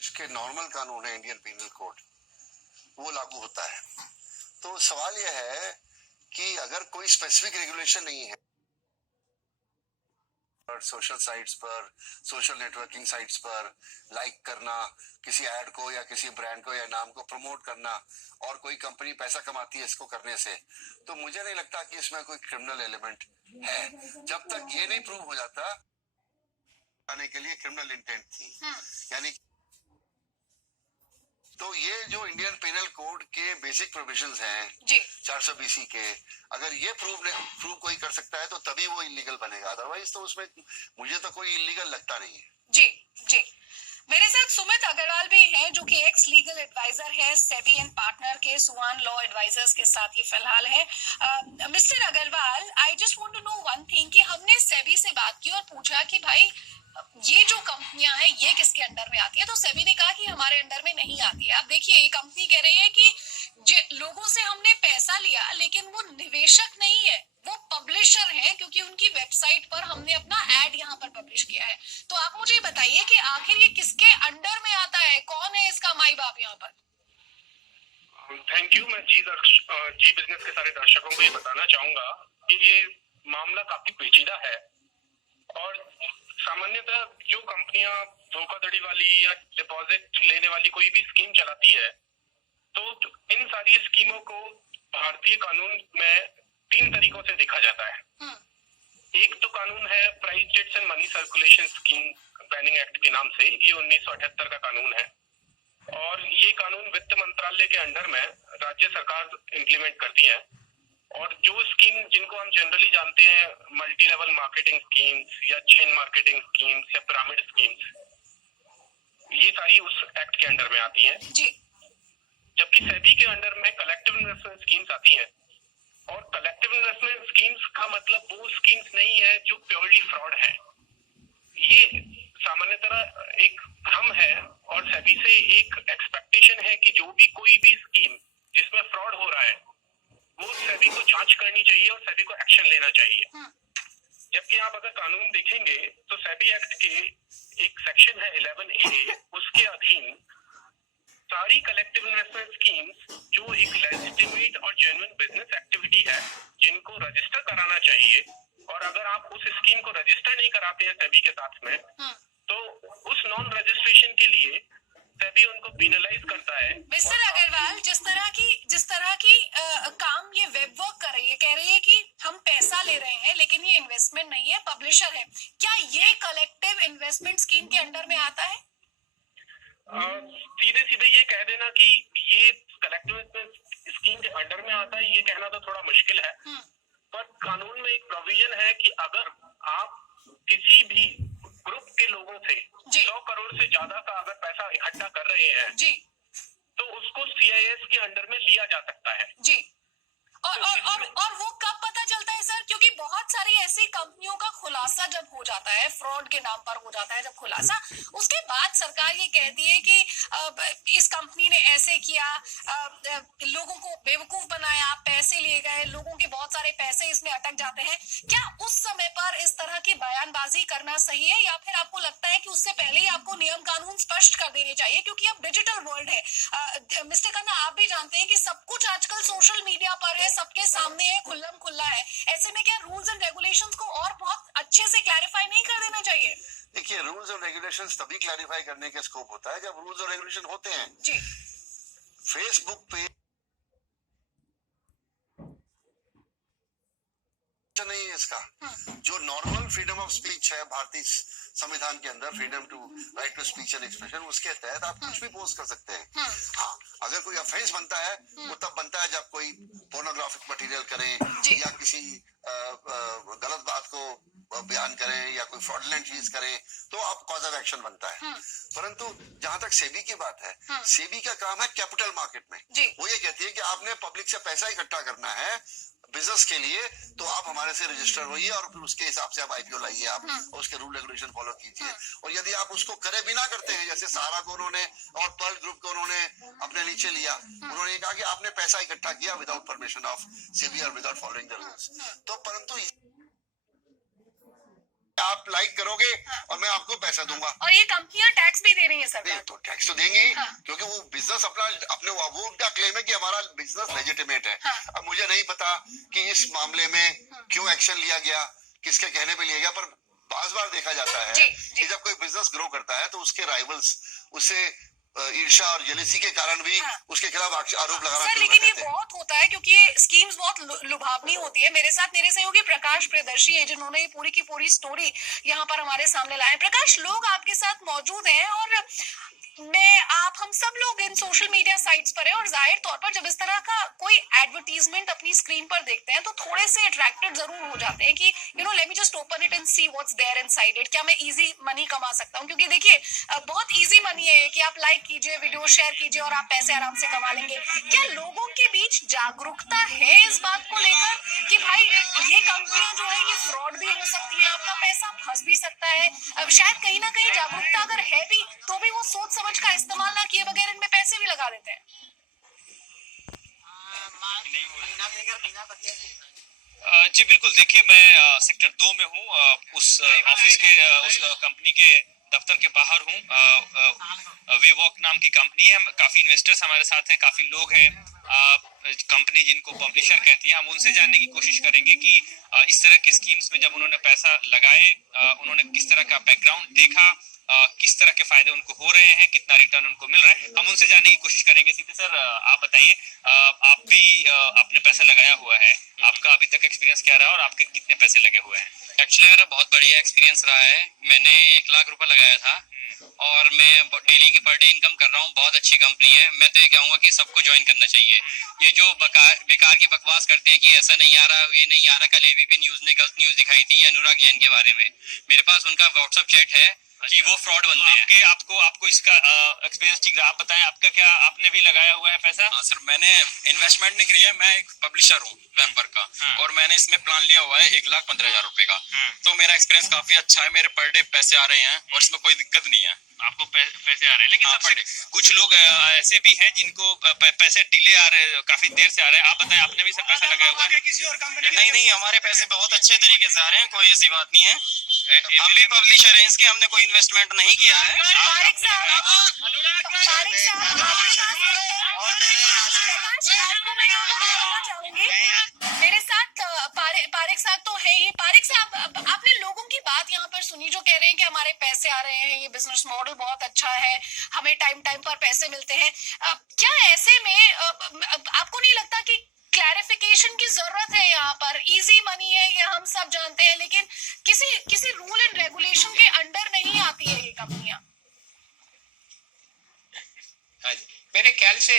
इसके नॉर्मल कानून है इंडियन पीनल कोड, वो लागू होता है। तो सवाल यह है कि अगर कोई स्पेसिफिक रेगुलेशन नहीं है और सोशल साइट्स पर, सोशल नेटवर्किंग साइट्स पर लाइक करना किसी ऐड को या किसी ब्रांड को या नाम को प्रमोट करना, और कोई कंपनी पैसा कमाती है इसको करने से, तो मुझे नहीं लगता कि इसमें कोई क्रिमिनल एलिमेंट है जब तक ये नहीं प्रूव हो जाता आने के लिए क्रिमिनल इंटेंट थी। यानी तो ये जो इंडियन पेनल कोड के बेसिक प्रोविजंस हैं जी 420 के, अगर ये प्रूव कोई कर सकता है तो तभी वो इलीगल बनेगा, अदरवाइज तो उसमें मुझे तो कोई इलीगल लगता नहीं है। जी जी, मेरे साथ सुमित अग्रवाल भी हैं जो कि एक्स लीगल एडवाइजर है सेबी एंड पार्टनर के सुहान लॉ एडवाइजर्स के साथ ये फिलहाल है। Mister Agrawal, I just want to know one thing कि हमने सेबी से बात की और पूछा कि भाई ये जो कंपनियां हैं ये किसके अंडर में आती है, तो सेबी ने कहा कि हमारे अंडर में नहीं आती है। आप देखिए, ये कंपनी कह रही है कि लोगों से हमने पैसा लिया लेकिन वो निवेशक नहीं है, वो पब्लिशर है, क्योंकि उनकी वेबसाइट पर हमने अपना एड यहाँ पर पब्लिश किया है। तो आप मुझे बताइए कि आखिर ये किसके अंडर में आता है, कौन है इसका माई बाप यहाँ पर? Thank you. मैं जी बिजनेस के सारे दर्शकों को ये बताना चाहूंगा कि ये मामला काफी पेचीदा है और सामान्यतः जो कंपनियां धोखाधड़ी वाली या डिपॉजिट लेने वाली कोई भी स्कीम चलाती है, तो इन सारी स्कीमों को भारतीय कानून में 3 तरीकों से देखा जाता है। एक तो कानून है price jets and money circulation scheme banning act के नाम से, ये 1978 का कानून है और ये कानून वित्त मंत्रालय के अंडर में राज्य सरकार इम्प्लीमेंट करती है। और जो स्कीम जिनको हम जनरली जानते हैं मल्टी लेवल मार्केटिंग स्कीम्स या चेन मार्केटिंग स्कीम्स या पिरामिड स्कीम्स, ये सारी उस एक्ट के अंडर में आती है जी। जबकि सेबी के अंडर में कलेक्टिव इन्वेस्टमेंट स्कीम्स आती हैं और कलेक्टिव इन्वेस्टमेंट स्कीम्स का मतलब वो स्कीम्स नहीं है जो प्योरली फ्रॉड है। ये सामान्यतः एक भ्रम है और सेबी से एक एक्सपेक्टेशन है कि जो भी कोई भी स्कीम जिसमें फ्रॉड हो रहा है वो सेबी को जांच करनी चाहिए और सेबी को एक्शन लेना चाहिए। जबकि आप अगर कानून देखेंगे तो सेबी एक्ट के एक सेक्शन है 11A, उसके अधीन सारी कलेक्टिव इन्वेस्टमेंट स्कीम्स जो एक लेजिटिमेट और जेन्युइन बिजनेस एक्टिविटी है जिनको रजिस्टर कराना चाहिए, और अगर आप उस स्कीम को रजिस्टर नहीं कराते हैं सेबी के साथ में, तो उस नॉन रजिस्ट्रेशन के लिए सेबी उनको पेनलाइज करता है। मिस्टर अग्रवाल, जिस तरह की काम ये वेब वर्क कर रही है, कह रही है कि हम पैसा ले रहे हैं लेकिन ये इन्वेस्टमेंट नहीं है, पब्लिशर है, क्या ये कलेक्टिव इन्वेस्टमेंट स्कीम के अंडर में आता है? सीधे ये कह देना कि ये कलेक्टिव इन्वेस्टमेंट स्कीम के अंडर में आता है, ये कहना तो थोड़ा मुश्किल है। पर कानून में एक प्रोविजन है कि अगर आप किसी भी ग्रुप के लोगों से 100 करोड़ से ज्यादा का अगर पैसा इकट्ठा कर रहे हैं जी, तो उसको CIS के अंडर में लिया जा सकता है जी। और वो कब पता चलता है सर? क्योंकि बहुत सारी ऐसी कंपनियों का खुलासा जब हो जाता है, फ्रॉड के नाम पर हो जाता है जब खुलासा, उसके बाद सरकार ये कहती है कि इस कंपनी ने ऐसे किया, लोगों को बेवकूफ बनाया, पैसे लिए गए, लोगों के बहुत सारे पैसे इसमें अटक जाते हैं। क्या उस समय पर इस तरह की बयानबाजी करना सही है, या फिर आपको लगता है कि उससे पहले ही आपको नियम कानून स्पष्ट कर देने चाहिए, क्योंकि अब डिजिटल वर्ल्ड है। मिस्टर खन्ना, आप भी जानते हैं कि सब कुछ आजकल सोशल मीडिया पर है, सबके सामने है, खुल्लम खुल्ला है। ऐसे में क्या रूल्स एंड रेगुलेशंस को और बहुत अच्छे से क्लैरिफाई नहीं कर देना चाहिए? देखिए, रूल्स और रेगुलेशंस तभी क्लैरिफाई करने के स्कोप होता है जब रूल्स और रेगुलेशन होते हैं जी। फेसबुक पे नहीं है इसका, जो नॉर्मल फ्रीडम ऑफ स्पीच है भारतीय संविधान के अंदर, freedom to right to speech and expression, उसके तहत आप कुछ भी पोस्ट कर सकते हैं। हाँ, अगर कोई ऑफेंस बनता है वो तब बनता है जब कोई पोर्नोग्राफिक मटेरियल करें या किसी गलत बात को बयान करें या कोई फ्रॉडलेंट चीज करें, तो आप कॉज ऑफ एक्शन बनता है। परंतु जहां तक सेबी की बात है, सेबी का काम है कैपिटल मार्केट में। वो ये कहती है कि आपने पब्लिक से पैसा इकट्ठा करना है बिजनेस के लिए, तो आप हमारे से रजिस्टर होइए और फिर उसके हिसाब से आप IPO लाइए, आप उसके रूल रेगुलेशन फॉलो कीजिए। और यदि आप उसको करे बिना करते हैं, जैसे सहारा को उन्होंने और पर्ल ग्रुप को उन्होंने अपने नीचे लिया, उन्होंने कहा कि आपने पैसा इकट्ठा किया विदाउट परमिशन ऑफ सेबी और विदाउट फॉलोइंग द रूल्स, तो परंतु आप लाइक करोगे और मैं आपको पैसा दूंगा। और ये कंपनियां टैक्स भी दे रही है नहीं सरकार तो टैक्स तो देंगे ही, हाँ। क्योंकि वो बिजनेस अपने वो उनका क्लेम है कि हमारा बिजनेस लेजिटिमेट है। हाँ। अब मुझे नहीं पता कि इस मामले में क्यों एक्शन लिया गया, किसके कहने पे लिया गया, पर बार देखा जाता है जी। कि जब कोई बिजनेस ग्रो करता है तो उसके राइवल्स उससे ईर्ष्या और जेलसी के कारण भी हाँ। उसके खिलाफ आरोप लगाना सर शुरू लेकिन कर ये देते हैं। बहुत होता है क्योंकि ये स्कीम्स बहुत लुभावनी होती है। मेरे साथ मेरे सहयोगी प्रकाश प्रियदर्शी है जिन्होंने ये पूरी की पूरी स्टोरी यहाँ पर हमारे सामने लाए। प्रकाश, लोग आपके साथ मौजूद हैं और हम सब लोग इन सोशल मीडिया साइट्स पर है और जाहिर तौर पर जब इस तरह का कोई एडवर्टीजमेंट अपनी स्क्रीन पर देखते हैं तो थोड़े से अट्रैक्टेड जरूर हो जाते हैं कि let me just open it and see what's there inside it. क्या मैं इजी मनी कमा सकता हूँ? क्योंकि देखिए बहुत इजी मनी है कि आप लाइक कीजिए, वीडियो शेयर कीजिए और आप पैसे आराम से कमा लेंगे। क्या लोगों के बीच जागरूकता है इस बात को लेकर कि भाई ये कंपनियां जो है ये फ्रॉड भी हो सकती है, आपका पैसा फंस भी सकता है? शायद कहीं ना कहीं जागरूकता अगर है भी तो भी वो सोच समझ का इस्तेमाल ना किए बगैर इनमें पैसे भी लगा देते हैं। जी बिल्कुल, देखिए मैं सेक्टर 2 में हूँ, उस ऑफिस के उस कंपनी के दफ्तर के बाहर हूँ। वे वॉक नाम की कंपनी है, काफी इन्वेस्टर्स हमारे साथ हैं, काफी लोग हैं। कंपनी जिनको पब्लिशर कहती है, हम उनसे जानने की कोशिश करेंगे कि इस तरह के स्कीम्स में जब उन्होंने पैसा लगाए, उन्होंने किस तरह का बैकग्राउंड देखा, किस तरह के फायदे उनको हो रहे हैं, कितना रिटर्न उनको मिल रहा है, हम उनसे जानने की कोशिश करेंगे। सीधे सर आप बताइए, आप भी आपने पैसा लगाया हुआ है, आपका अभी तक एक्सपीरियंस क्या रहा और आपके कितने पैसे लगे हुए हैं? एक्चुअली मेरा बहुत बढ़िया एक्सपीरियंस रहा है। मैंने 1 लाख रुपए लगाया था और मैं डेली की पर डे इनकम कर रहा हूँ। बहुत अच्छी कंपनी है। मैं तो ये कहूँगा कि सबको ज्वाइन करना चाहिए। ये जो बेकार की बकवास करते हैं कि ऐसा नहीं आ रहा, ये नहीं आ रहा, कल एबीपी न्यूज ने गलत न्यूज दिखाई थी अनुराग जैन के बारे में। मेरे पास उनका व्हाट्सएप चैट है कि वो फ्रॉड बंदे हैं। आपको इसका एक्सपीरियंस ठीक रहा? आप बताएं, आपका क्या, आपने भी लगाया हुआ है पैसा? हाँ सर, मैंने इन्वेस्टमेंट नहीं करी है। मैं एक पब्लिशर हूँ वैम्पर का, और मैंने इसमें प्लान लिया हुआ है 1,15,000 रुपए का। तो मेरा एक्सपीरियंस काफी अच्छा है। मेरे पर डे पैसे आ रहे हैं और इसमें कोई दिक्कत नहीं है। आपको पैसे आ रहे हैं, लेकिन हाँ, सबसे कुछ लोग ऐसे भी हैं जिनको पैसे डिले आ रहे हैं, काफी देर से आ रहे हैं। आप बताएं, आपने भी सब पैसा लगाया हुआ है? किसी और कंपनी नहीं, हमारे पैसे बहुत अच्छे तरीके से आ रहे हैं, कोई ऐसी बात नहीं है। हम भी पब्लिशर हैं इसके, हमने कोई इन्वेस्टमेंट नहीं किया है। तारिक साहब, आपको मैं यहाँ पर बोलना चाहूंगी, मेरे साथ पारिक साहब तो है ही। पारिक साहब, आपने लोगों की बात यहाँ पर सुनी जो कह रहे हैं कि हमारे पैसे आ रहे हैं, ये बिजनेस मॉडल बहुत अच्छा है, हमें टाइम पर पैसे मिलते हैं। क्या ऐसे में आपको नहीं लगता कि क्लैरिफिकेशन की जरूरत है? यहाँ पर इजी मनी है ये हम सब जानते हैं, लेकिन किसी रूल एंड रेगुलेशन के अंडर नहीं आती है ये कंपनियां। मेरे ख्याल से